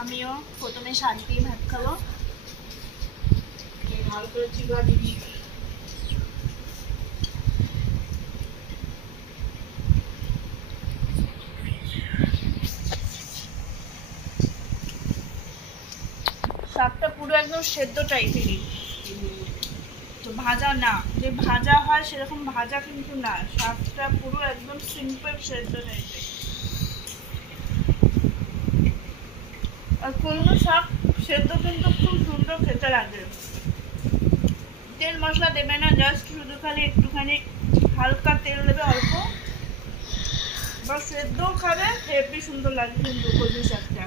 আমিও প্রথমে শাক দিয়ে ভাত খাবো। ভালো করে চিবা দিবি। শাকটা পুরো একদম সেদ্ধ টাইপেরই, তো ভাজা না, যে ভাজা হয় সেরকম ভাজা কিন্তু না, শাকটা পুরো একদম সিম্পল সেদ্ধ টাইপের। আর কোনো শাক সেদ্ধ কিন্তু খুব সুন্দর খেতে লাগে। তেল মশলা দেবে না, জাস্ট শুধু খালি একটুখানি হালকা তেল দেবে অল্প, বা সেদ্ধও খাবে, হেভি সুন্দর লাগে কিন্তু কলমি শাকটা।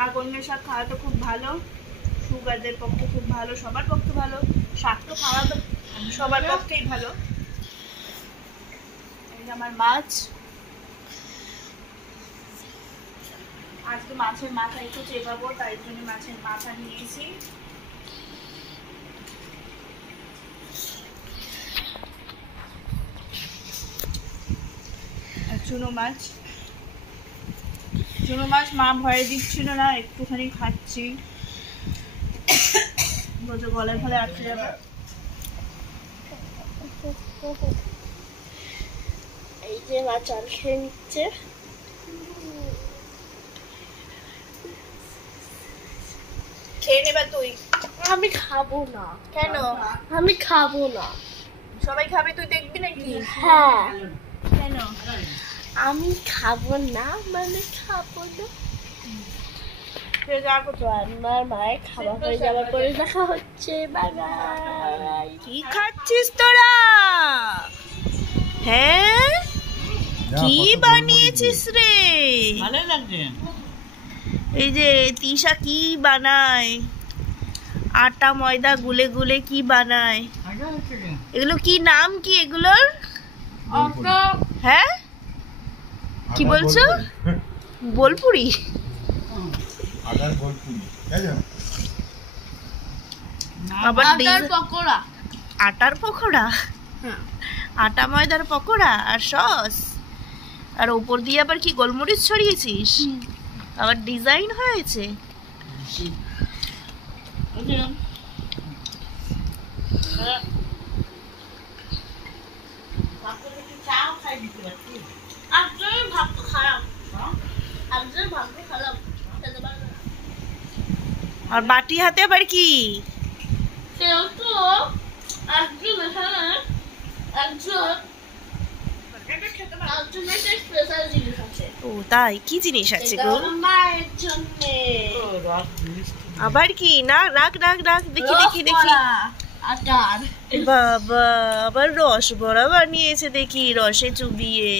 আর কলমি শাক খাওয়া তো খুব ভালো, সুগারদের পক্ষে খুব ভালো, সবার পক্ষে ভালো। শাক তো খাওয়া তো সবার পক্ষেই ভালো। এই যে আমার মাছ, আজকে মাছের মাথা একটু চেবাবো, তাই জন্য মাছের মাথা নিয়েছি। আর চুনো মাছ, চুনো মাছ মা ভয়ে দিচ্ছিল না, একটুখানি খাচ্ছি, বলছে গলায় ফলে আটকে যাবে। এই যে মা চাল খেয়ে নিচ্ছে। খেয়ে নেবা তুই? আমি খাবো না। কেন? আমি খাবো না। সবাই খাবে, তুই দেখবি নাকি? হ্যাঁ, কেন? আমি খাবো না মানে খাবো না। আমার মায়ের খাওয়া হয়ে যাওয়ার পরে দেখা হচ্ছে। Bye bye. কি খাচ্ছিস তোরা? হ্যাঁ, কি বানিয়েছিস রে? ভালো লাগছে। এই যে তিশা কি বানায়, আটা ময়দা গুলে গুলে কি বানায়, এগুলো কি নাম কি এগুলোর? হ্যাঁ, কি বলছো? বোলপুরি? আবার পকোড়া। আটার পকোড়া? আটা ময়দার পকোড়া আর সস, আর উপর দিয়ে আবার কি গোলমরিচ ছড়িয়েছিস? আবার ডিজাইন হয়েছে। আর বাটি হাতে আবার কি? ও তাই, কি জিনিস আছে গো? মায়ের জন্য। আবার কি? না রাখ রাখ রাখ, দেখি দেখি দেখি। আটার। বাবা, আবার রস বড়া বানিয়েছে দেখি, রসে চুবিয়ে।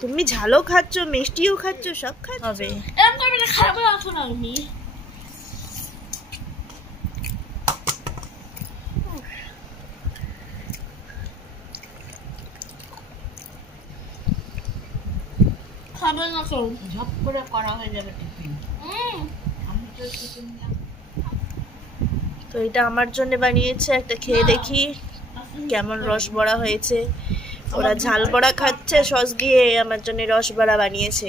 তুমি ঝালও খাচ্ছ, মিষ্টিও খাচ্ছ, সব খাবে। খাবো এখন আমি। খাবে না কেউ, ঝপ করে করা হয়ে যাবে টিফিন। আমি তো টিফিন তো এটা আমার জন্য বানিয়েছে, একটা খেয়ে দেখি কেমন রস বড়া হয়েছে। ওরা ঝাল বড়া খাচ্ছে সস দিয়ে, আমার জন্য রস বড়া বানিয়েছে।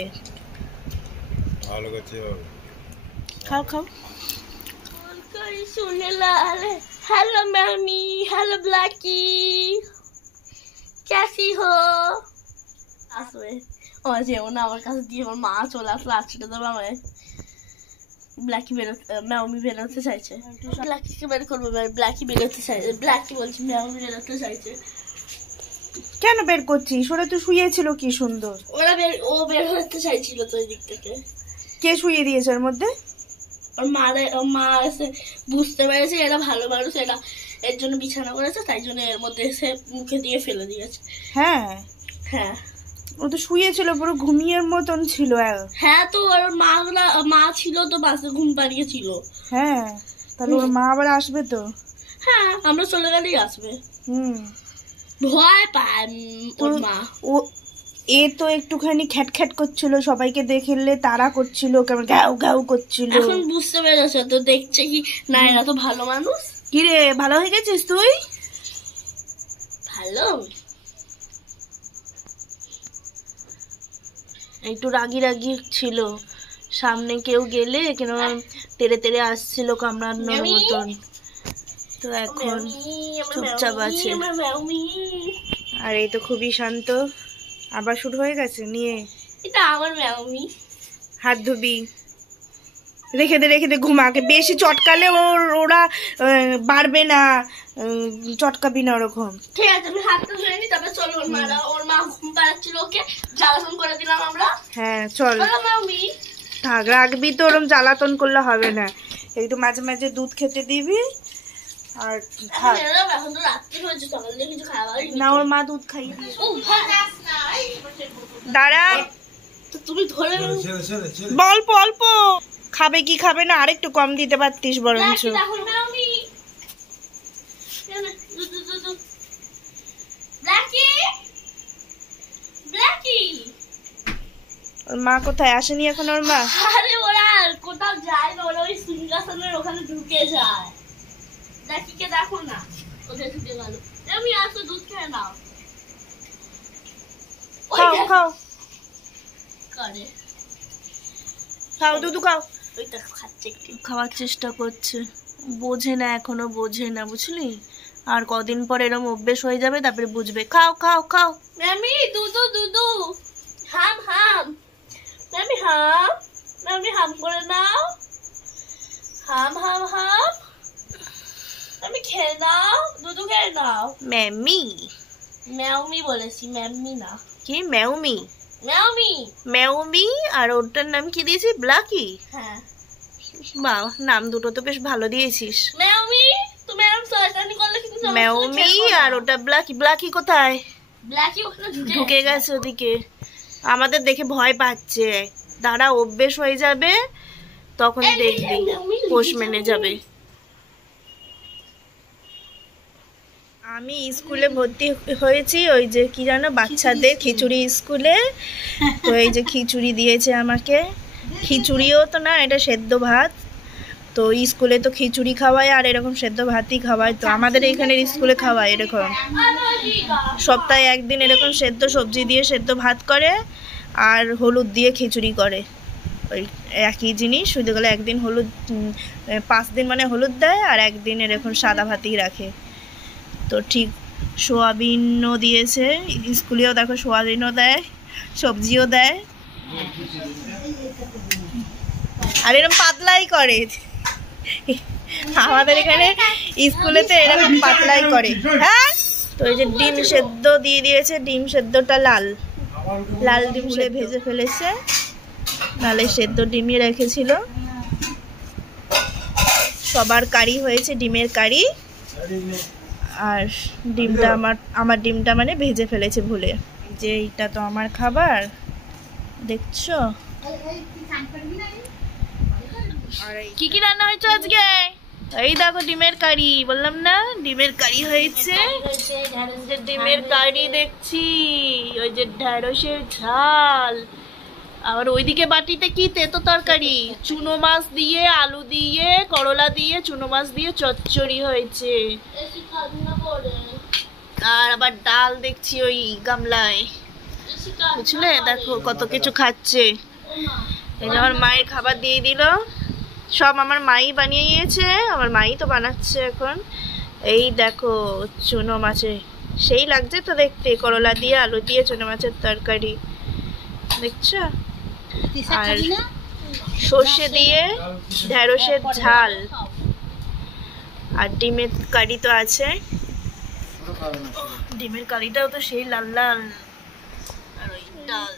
ভালো করছে। খাও খাও। শুনে লালে। हेलो मैमी, हेलो ब्लैकी, कैसी हो? আসবে ও যেও না আমার কাছে দিয়ে, আমার মা চলে আসলো, আজকে তো আমায় ব্ল্যাকি বেরোতে, ম্যামি বেরোতে চাইছে। ব্ল্যাকিকে বের করবো, ব্ল্যাকি বেরোতে চাইছে, ব্ল্যাকি বলছি ম্যামি বেরোতে চাইছে। কেন বের করছিস? ওরা তো শুয়েছিল কি সুন্দর। ও বের হতে চাইছিল তো ওই দিক থেকে। কে শুয়ে দিয়েছে ওর মধ্যে? ওর মা এসে বুঝতে পেরেছে এরা ভালো মানুষ, এরা এর জন্য বিছানা করেছে, তাই জন্য এর মধ্যে এসে মুখে দিয়ে ফেলে দিয়েছে। হ্যাঁ হ্যাঁ, ও তো শুয়েছিল, পুরো ঘুমিয়ের মতন ছিল। হ্যাঁ, তো ওর মা ছিল তো, বাসে ঘুম পাড়িয়েছিল। হ্যাঁ, তাহলে ওর মা আবার আসবে তো। হ্যাঁ, আমরা চলে গেলেই আসবে। ভয় পায় ওর মা। ও এ তো একটুখানি খ্যাট খ্যাট করছিল, সবাইকে দেখলে তারা করছিল, কেমন গাও গাও করছিল। এখন বুঝতে পেরেছে তো, দেখছে কি না এরা তো ভালো মানুষ। কি রে, ভালো হয়ে গেছিস তুই? ভালো একটু রাগি রাগি ছিল, সামনে কেউ গেলে কেন তেড়ে তেড়ে আসছিল কামড়ানোর মতন, তো এখন চুপচাপ আছে। আর এই তো খুবই শান্ত, আবার শুরু হয়ে গেছে নিয়ে। এটা আমার ম্যাওমি। হাত ধুবি, রেখে দে ঘুমাকে, বেশি চটকালে ওরা বাড়বে না, চটকাবি না ওরকম। ঠিক আছে, আমি হাতটা ধুয়ে নি, তারপরে চলো ওর মা ঘুম পাড়াচ্ছিল, ওকে জ্বালাতন করে দিলাম আমরা। হ্যাঁ চল, ম্যাওমি থাক, রাখবি তো, ওরম জ্বালাতন করলে হবে না, একটু মাঝে মাঝে দুধ খেতে দিবি। আর থাক এখন তো রাত্রি হয়েছে, সকাল থেকে কিছু খাবার না, ওর মা দুধ খাইয়ে দাঁড়া, তুমি ধরে অল্প অল্প খাবে, কি খাবে না, আরেকটু কম দিতে পারতিস বরঞ্চ। দেখো ম্যাওমি, ব্ল্যাকি ব্ল্যাকি। ওর মা কোথায়, আসেনি এখন ওর মা? আরে ওরা কোথাও যায় না, ওরা ওই সিংহাসনের ওখানে ঢুকে যায়। ব্ল্যাকিকে দেখো না, ওদের ঢুকে গেল। আমি আসো, দুধ খেয়ে নাও। খাও খাও করে খাও, দুধ খাও। ওইটা খাচ্ছে একটু। খাওয়ার চেষ্টা করছে, বোঝে না এখনো, বোঝে না, বুঝলি? আর কদিন পর এরকম অভ্যেস হয়ে যাবে, তারপরে বুঝবে। খাও খাও খাও। মামি দুধু দুধু, হাম হাম। মামি হাম, মামি হাম করে নাও, হাম হাম হাম। আমি খেয়ে নাও, দুধু খেয়ে নাও। ম্যামি, ম্যাওমি বলেছি, ম্যামি না। কি ম্যাউমি? ম্যাওমি। ম্যাউমি। আর ওটার নাম কি দিয়েছি? ব্ল্যাকি। হ্যাঁ, বাহ, নাম দুটো তো বেশ ভালো দিয়েছিস। ম্যাওমি। তুমি এরকম শয়তানি করলে কিন্তু তোমার ম্যাউমি আর ওটা ব্ল্যাকি। ব্ল্যাকি কোথায়? ব্ল্যাকি ওখানে ঢুকে গেছে ওদিকে, আমাদের দেখে ভয় পাচ্ছে। দাঁড়া, অভ্যেস হয়ে যাবে, তখন দেখবি পোষ মেনে যাবে। আমি স্কুলে ভর্তি হয়েছি, ওই যে কি জানো, বাচ্চাদের খিচুড়ি স্কুলে। তো এই যে খিচুড়ি দিয়েছে আমাকে, খিচুড়িও তো না, এটা সেদ্ধ ভাত। তো স্কুলে তো খিচুড়ি খাওয়ায় আর এরকম সেদ্ধ ভাতই খাওয়ায়, তো আমাদের এইখানের স্কুলে খাওয়ায় এরকম। সপ্তাহে একদিন এরকম সেদ্ধ সবজি দিয়ে সেদ্ধ ভাত করে, আর হলুদ দিয়ে খিচুড়ি করে। ওই একই জিনিস, শুধু গেলে একদিন হলুদ, 5 দিন মানে হলুদ দেয়, আর একদিন এরকম সাদা ভাতই রাখে। তো ঠিক সোয়াবিনও দিয়েছে, স্কুলেও দেখো সোয়াবিনও দেয়, সবজিও দেয়, আর এরকম পাতলাই করে। আমাদের এখানে স্কুলেতে এরকম পাতলাই করে। হ্যাঁ, তো এই যে ডিম সেদ্ধ দিয়ে দিয়েছে, ডিম সেদ্ধটা লাল লাল ডিম সে ভেজে ফেলেছে, নালে সেদ্ধ ডিমই রেখেছিল। সবার কারি হয়েছে, ডিমের কারি। আর ডিমটা আমার ডিমটা মানে ভেজে ফেলেছে ভুলে। যে এইটা তো আমার খাবার, দেখছো? কি কি রান্না হয়েছে আজকে? এই দেখো ডিমের কারি, বললাম না ডিমের কারি হয়েছে। ডিমের কারি দেখছি, ওই যে ঢেঁড়সের ঝাল, আবার ওইদিকে বাটিতে কি তেতো তরকারি, চুনো মাছ দিয়ে, আলু দিয়ে, করলা দিয়ে, চুনো মাছ দিয়ে চচ্চড়ি হয়েছে। আর আবার ডাল দেখছি ওই গামলায়, বুঝলে? দেখো কত কিছু খাচ্ছে। এই যে আমার মায়ের খাবার দিয়ে দিল, সব আমার মাই বানিয়ে নিয়েছে, আমার মাই তো বানাচ্ছে এখন। এই দেখো চুনো মাছের, সেই লাগছে তো দেখতে, করলা দিয়ে আলু দিয়ে চুনো মাছের তরকারি, দেখছো? আর সর্ষে দিয়ে ঢেঁড়সের ঝাল, আর ডিমের কারি তো আছে। ডিমের কারিটাও তো সেই লাল লাল। আর ওই ডাল,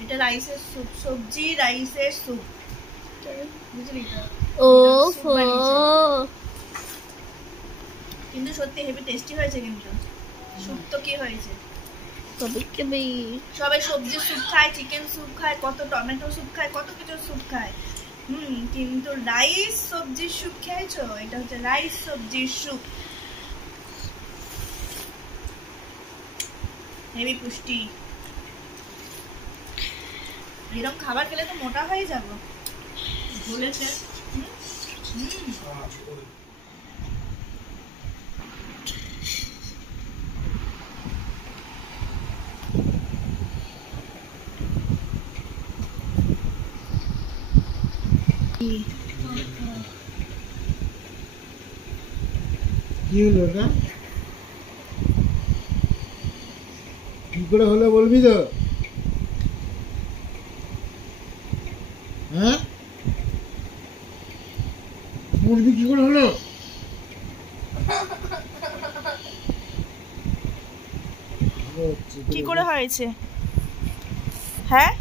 এটা রাইসের স্যুপ, সবজি রাইসের স্যুপ, বুঝলি তো? ও কিন্তু সত্যি হেভি টেস্টি হয়েছে। কিন্তু স্যুপ তো কি হয়েছে, সবাই সবজির স্যুপ খায়, চিকেন স্যুপ খায়, কত টমেটো স্যুপ খায়, কত কিছু স্যুপ খায়। কিন্তু রাইস সবজির স্যুপ খেয়েছো? এটা হচ্ছে রাইস সবজির স্যুপ, হেভি পুষ্টি। এরকম খাবার খেলে তো মোটা হয়ে যাবো, বলেছে। কি হলো ওটা? কি করে হলো বলবি তো? হ্যাঁ, বলবি কি করে হলো? কি করে হয়েছে? হ্যাঁ,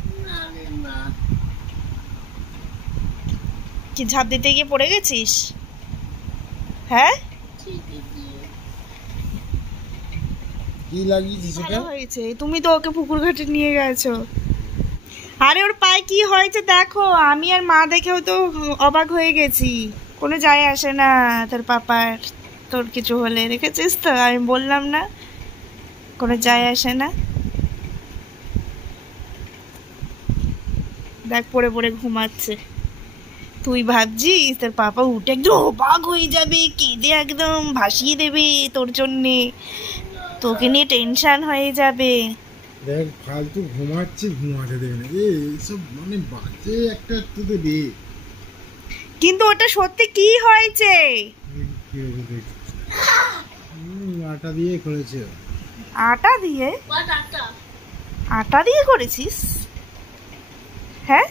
কি ঝাঁপ দিতে গিয়ে পড়ে গেছিস? হ্যাঁ, কি লাগিয়েছিস সেটা? ভালো হয়েছে, তুমি তো ওকে পুকুর ঘাটে নিয়ে গেছো। আরে ওর পায়ে কি হয়েছে দেখো, আমি আর মা দেখেও তো অবাক হয়ে গেছি। কোনো যায় আসে না তোর পাপার তোর কিছু হলে, দেখেছিস তো? আমি বললাম না, কোনো যায় আসে না। দেখ পড়ে পড়ে ঘুমাচ্ছে। তুই ভাবছিস তোর পাপা উঠে একদম অবাক হয়ে যাবে, কেঁদে একদম ভাসিয়ে দেবে তোর জন্যে, তোকে নিয়ে টেনশন হয়ে যাবে। দেখ ফালতু ঘুমাচ্ছে, ঘুমাতে দেবে না এইসব, মানে বাজে একটা একটু তো দে। কিন্তু ওটা সত্যি কি হয়েছে? কি হয়েছে দেখ, আটা দিয়ে করেছে। আটা দিয়ে? আটা দিয়ে করেছিস? হ্যাঁ,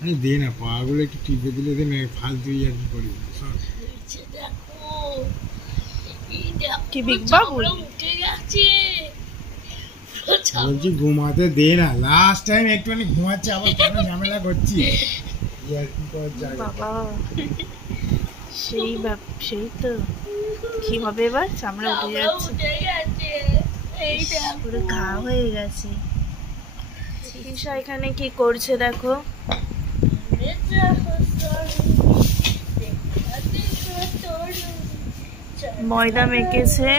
আরে দে না, পাগুলো একটু টিপে দিলে দে না, ফালতু আর কি করি। কি বিগ বাবু বলছি ঘুমাতে দে না, লাস্ট টাইম একটুখানি ঘুমাচ্ছে, আবার কেন ঝামেলা করছি? বাবা, সেই তো কি হবে এবার? চামড়া উঠে যাচ্ছে, পুরো ঘা হয়ে গেছে। ঈশা এখানে কি করছে দেখো। ময়দা মেখেছে,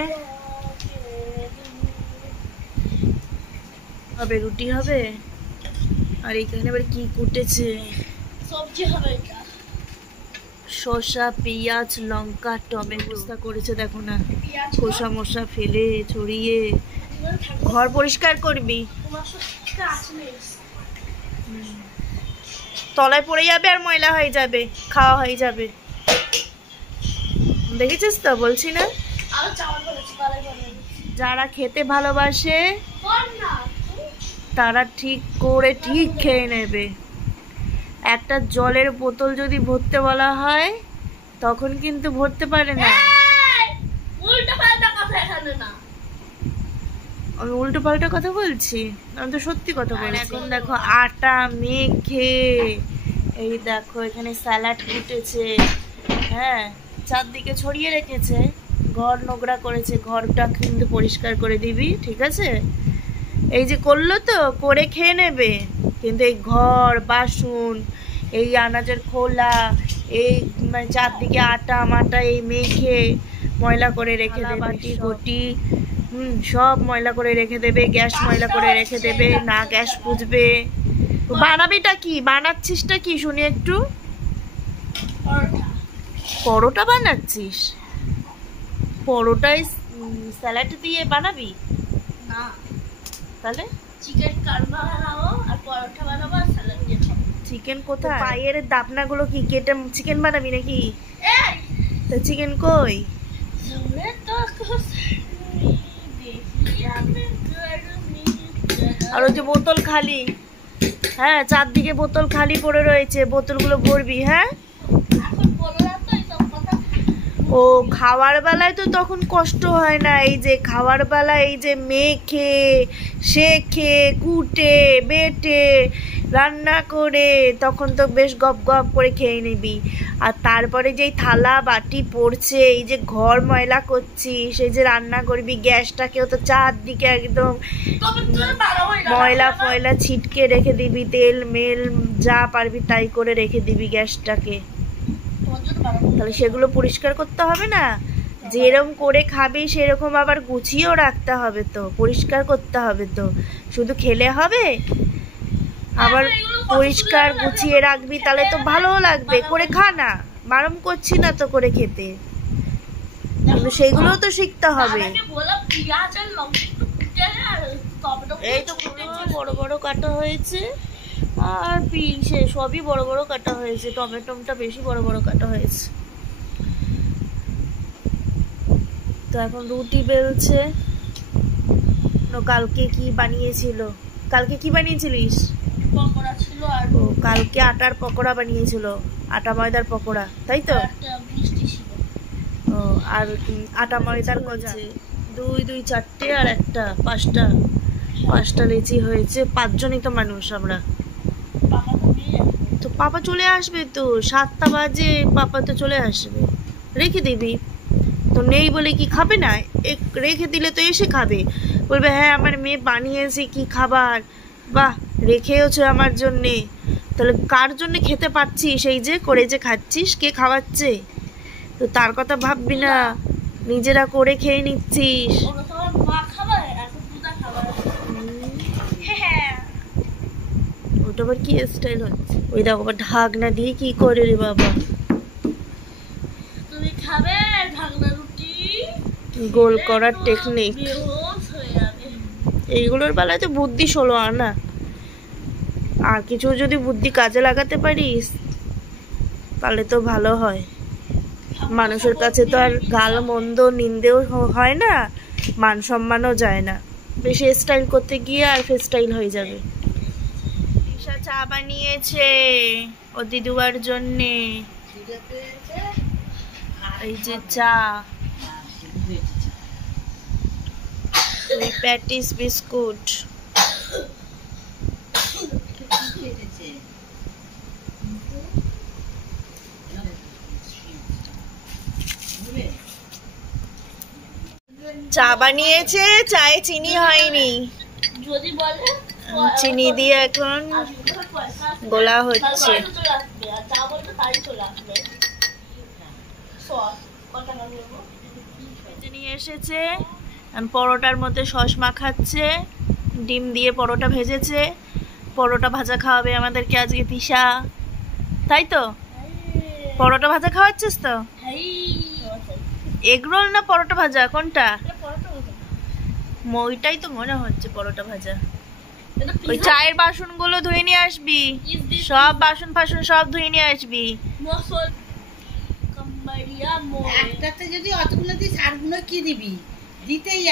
হবে রুটি হবে। আর এখানে আবার কি কুটেছে? সবজি হবে এটা। শসা, পেঁয়াজ, লঙ্কা, টমেটো করেছে দেখো না, খোসা মোসা ফেলে ছড়িয়ে। ঘর পরিষ্কার করবি, তলায় পড়ে যাবে আর ময়লা হয়ে যাবে, খাওয়া হয়ে যাবে। দেখেছিস তো, বলছি না? যারা খেতে ভালোবাসে তারা ঠিক করে ঠিক খেয়ে নেবে। একটা জলের বোতল যদি ভরতে বলা হয় তখন কিন্তু ভরতে পারে না। আমি উল্টো পাল্টা কথা বলছি? আমি তো সত্যি কথা বলছি। এখন দেখো আটা মেখে, এই দেখো এখানে স্যালাড কুটেছে, হ্যাঁ, চারদিকে ছড়িয়ে রেখেছে। ঘর নোংরা করেছে, ঘরটা কিন্তু পরিষ্কার করে দিবি, ঠিক আছে? এই যে করলো তো, করে খেয়ে নেবে, কিন্তু এই ঘর বাসন, এই আনাজের খোলা, এই মানে চারদিকে আটা মাটা এই মেখে ময়লা করে রেখে দেবে, বাটি ঘটি সব ময়লা করে রেখে দেবে, গ্যাস ময়লা করে রেখে দেবে, না গ্যাস পুছবে। বানাবিটা কি, বানাচ্ছিসটা কি শুনি একটু? পরোটা বানাচ্ছিস? পরোটায় স্যালাড দিয়ে বানাবি না, তাহলে? চিকেন কারমা বানাবো আর পরোটা বানাবো আর স্যালাড দিয়ে খাবো। চিকেন কোথায়? পায়ের দাপনাগুলো কি কেটে চিকেন বানাবি নাকি? এই তো চিকেন কই? জোরে তো আর ওই যে বোতল খালি, হ্যাঁ, চারদিকে বোতল খালি পড়ে রয়েছে, বোতলগুলো ভরবি। হ্যাঁ, এখন বলো না তো এইসব কথা। ও খাওয়ার বেলায় তো তখন কষ্ট হয় না, এই যে খাওয়ার বেলায় এই যে মেখে শেখে কুটে বেটে রান্না করে তখন তো বেশ গপ গপ করে খেয়ে নিবি। আর তারপরে যেই থালা বাটি পড়ছে, এই যে ঘর ময়লা করছিস, এই যে রান্না করবি, গ্যাসটাকেও তো চারদিকে একদম ময়লা ফয়লা ছিটকে রেখে দিবি, তেল মেল যা পারবি তাই করে রেখে দিবি গ্যাসটাকে। তাহলে সেগুলো পরিষ্কার করতে হবে না? যেরকম করে খাবি সেরকম আবার গুছিয়েও রাখতে হবে, তো পরিষ্কার করতে হবে। তো শুধু খেলে হবে? আবার পরিষ্কার গুছিয়ে রাখবি, তাহলে তো ভালো লাগবে। করে খা না, বারণ করছি না তো করে খেতে, কিন্তু সেগুলোও তো শিখতে হবে। বলো পেঁয়াজ আর লঙ্কা একটু কুটে আর এই তো বড় বড় কাটা হয়েছে, আর পিসে সবই বড় বড় কাটা হয়েছে, টমেটোটা বেশি বড় বড় কাটা হয়েছে। তো এখন রুটি বেলছে। কালকে কি বানিয়েছিল? কালকে কি বানিয়েছিলিস? পকোড়া ছিল আর ও কালকে আটার পকোড়া বানিয়েছিল, আটা ময়দার পকোড়া, তাই তো? একটা মিষ্টি ছিল। ও আর আটা ময়দার গজা, 2 2 4টে আর একটা 5টা লেচি হয়েছে। 5 জনই তো মানুষ আমরা। পাপা তো নিয়ে তো পাপা চলে আসবে তো, 7টা বাজে পাপা তো চলে আসবে। রেখে দিবি তো, নেই বলে কি খাবে না? রেখে দিলে তো এসে খাবে, বলবে হ্যাঁ আমার মেয়ে বানিয়েছে কি খাবার, বাহ রেখেওছে আমার জন্যে। তাহলে কার জন্য খেতে পাচ্ছিস? সেই যে করে যে খাচ্ছিস, কে খাওয়াচ্ছে? তো তার কথা ভাববি না, নিজেরা করে খেয়ে নিচ্ছিস। ওরা তো আমার মা খাবার, এখন দুধা খাবার। হ্যাঁ ওটা আবার কি স্টাইল হচ্ছে? ওই দেখো আবার ঢাকনা দিয়ে কি করে রে বাবা, তুমি খাবে ঢাকনা রুটি? গোল করার টেকনিক। বেহুশ হয়ে যাবে। এইগুলোর বেলায় তো বুদ্ধি 16 আনা। আর কিছু যদি বুদ্ধি কাজে লাগাতে পারিস তাহলে তো ভালো হয়। মানুষের কাছে তো আর গাল মন্দ নিন্দেও হয় না, মান সম্মানও যায় না। বেশি স্টাইল করতে গিয়ে আর ফেস্টাইল হয়ে যাবে। ঈশা চা বানিয়েছে ও দিদুয়ার জন্যে। এই যে চা, প্যাটিস বিস্কুট। চা বানিয়েছে, চায়ে চিনি হয়নি, যদি বলে চিনি দিয়ে এখন গোলা হচ্ছে। চলে আসবে, আর যা বলবে তাই চলে আসবে। সস কত টাকা দেবো? নিয়ে এসেছে, পরোটার মধ্যে সস মাখাচ্ছে, ডিম দিয়ে পরোটা ভেজেছে। পরোটা ভাজা খাওয়াবে আমাদেরকে আজকে তিশা, তাই তো? পরোটা ভাজা খাওয়াচ্ছিস তো? এগরোল না পরোটা ভাজা, কোনটা? ওইটাই তো মনে হচ্ছে পরোটা ভাজা। ওই চায়ের বাসনগুলো ধুয়ে নিয়ে আসবি, সব বাসন ফাসন সব ধুয়ে নিয়ে আসবি। একটাতে যদি অতগুলো দিস আরগুলো কি দিবি? দিতেই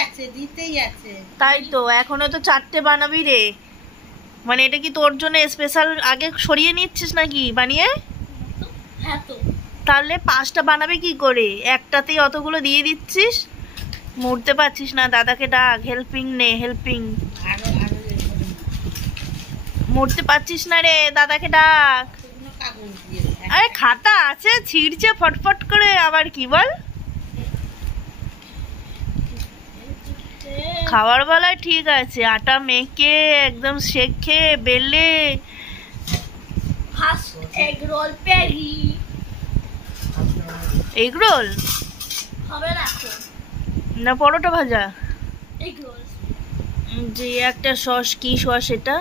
আছে। তাই তো, এখনো তো 4টে বানাবি রে। মানে এটা কি তোর জন্য স্পেশাল আগে সরিয়ে নিচ্ছিস নাকি বানিয়ে? হ্যাঁ তো তাহলে 5টা বানাবে কি করে? একটাতেই অতগুলো দিয়ে দিচ্ছিস, মুড়তে পারছিস না। দাদাকে ডাক, হেল্পিং নে, হেল্পিং। আরো মুড়তে পারছিস না রে, দাদাকে ডাক। কাগজ দিয়ে আরে খাতা আছে, ছিঁড়ছে ফটফট করে, আবার কি বল? খাওয়ার বেলায় ঠিক আছে, আটা মেখে একদম শেখে বেলে। ফার্স্ট এগ রোল প্যারি এগ রোল হবে না তো? না পরোটা ভাজা? এগ রোল যে একটা সস, কি সস এটা?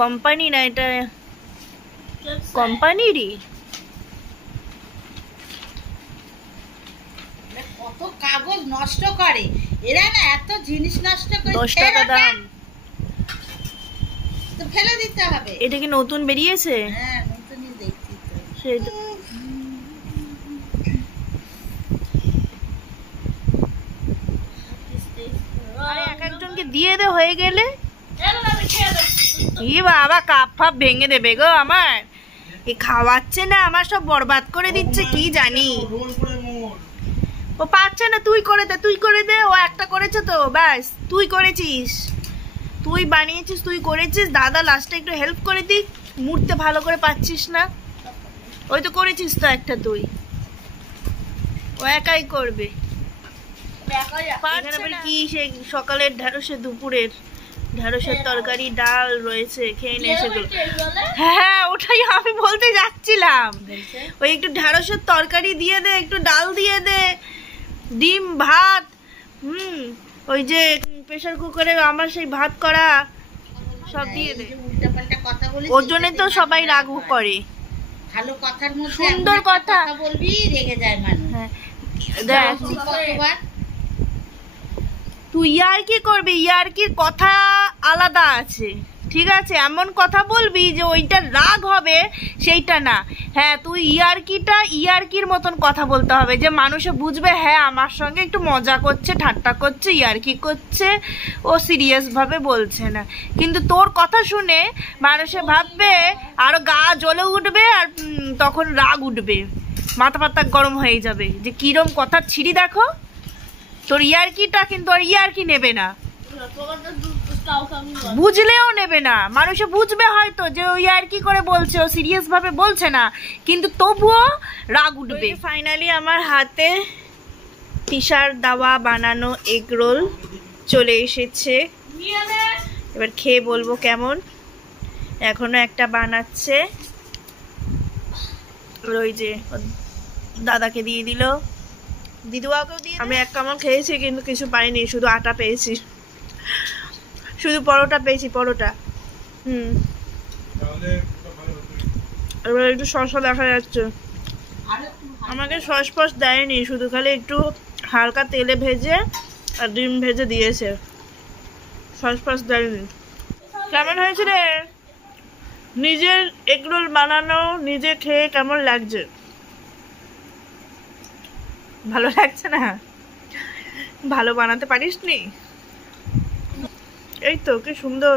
কোম্পানি না এটা? কোম্পানিরই। কত কাগজ নষ্ট করে এরা না, এত জিনিস নষ্ট করে। 10 টাকা দাম। তো ফেলে দিতে হবে। এটা কি নতুন বেরিয়েছে? হ্যাঁ নতুনই দেখছি তো। সেই তো। আরে এক একজনকে দিয়ে দে হয়ে গেলে। ই বাবা, কাপ ফাপ ভেঙে দেবে গো আমার। এই খাওয়াচ্ছে না, আমার সব বরবাদ করে দিচ্ছে কি জানি। ও পাচ্ছে না, তুই করে দে, তুই করে দে। ও একটা করেছে তো ব্যাস, তুই করেছিস, তুই বানিয়েছিস, তুই করেছিস। দাদা লাস্টে একটু হেল্প করে দিক, মুড়তে ভালো করে পাচ্ছিস না। ওই তো করেছিস তো একটা তুই, ও একাই করবে। এখানে আবার কি সেই সকালের ঢেঁড়সের, দুপুরের ঢেঁড়সের তরকারি, ডাল রয়েছে, খেয়ে নে সেগুলো। হ্যাঁ ওটাই আমি বলতে যাচ্ছিলাম, ওই একটু ঢেঁড়সের তরকারি দিয়ে দে, একটু ডাল দিয়ে দে, ডিম ভাত। ওই যে প্রেসার কুকারে আমার সেই ভাত করা সব দিয়ে দে। উল্টাপাল্টা কথা বলিস, ওর জন্য তো সবাই রাগ করে। ভালো কথার মধ্যে সুন্দর কথা বলবি, রেগে যায় মানুষ। হ্যাঁ দেখ, কতবার তুই ইয়ার্কি করবি, ইয়ার্কির কথা আলাদা আছে, ঠিক আছে? এমন কথা বলবি যে ওইটা রাগ হবে সেইটা না। হ্যাঁ, তুই ইয়ার্কির মতন কথা বলতে হবে, যে মানুষে বুঝবে হ্যাঁ আমার সঙ্গে একটু মজা করছে, ঠাট্টা করছে, ইয়ার্কি করছে, ও সিরিয়াস ভাবে বলছে না। কিন্তু তোর কথা শুনে মানুষে ভাববে, আরো গা জ্বলে উঠবে, আর তখন রাগ উঠবে, মাথা পাতা গরম হয়ে যাবে, যে কিরম কথা ছিড়ি দেখো। তোর ইয়ার্কিটা কিন্তু আর ইয়ার্কি নেবে না, বুঝলেও নেবে না। মানুষে বুঝবে হয়তো যে ও ইয়ার্কি করে বলছে, ও সিরিয়াস ভাবে বলছে না, কিন্তু তবুও রাগ উঠবে। ফাইনালি আমার হাতে তিশার দাওয়া বানানো এগ রোল চলে এসেছে, এবার খেয়ে বলবো কেমন। এখনো একটা বানাচ্ছে, ওই যে দাদাকে দিয়ে দিল, দিদুয়াকেও দিয়ে। আমি এক কামড় খেয়েছি কিন্তু কিছু পাইনি, শুধু আটা পেয়েছি, শুধু পরোটা পেয়েছি, পরোটা। এবার একটু শসা দেখা যাচ্ছে, আমাকে সস ফস দেয়নি, শুধু খালি একটু হালকা তেলে ভেজে আর ডিম ভেজে দিয়েছে, সস ফস দেয়নি। কেমন হয়েছে রে? নিজের এগরোল বানানো নিজে খেয়ে কেমন লাগছে? ভালো লাগছে না? ভালো বানাতে পারিস নি? এই তো কি সুন্দর।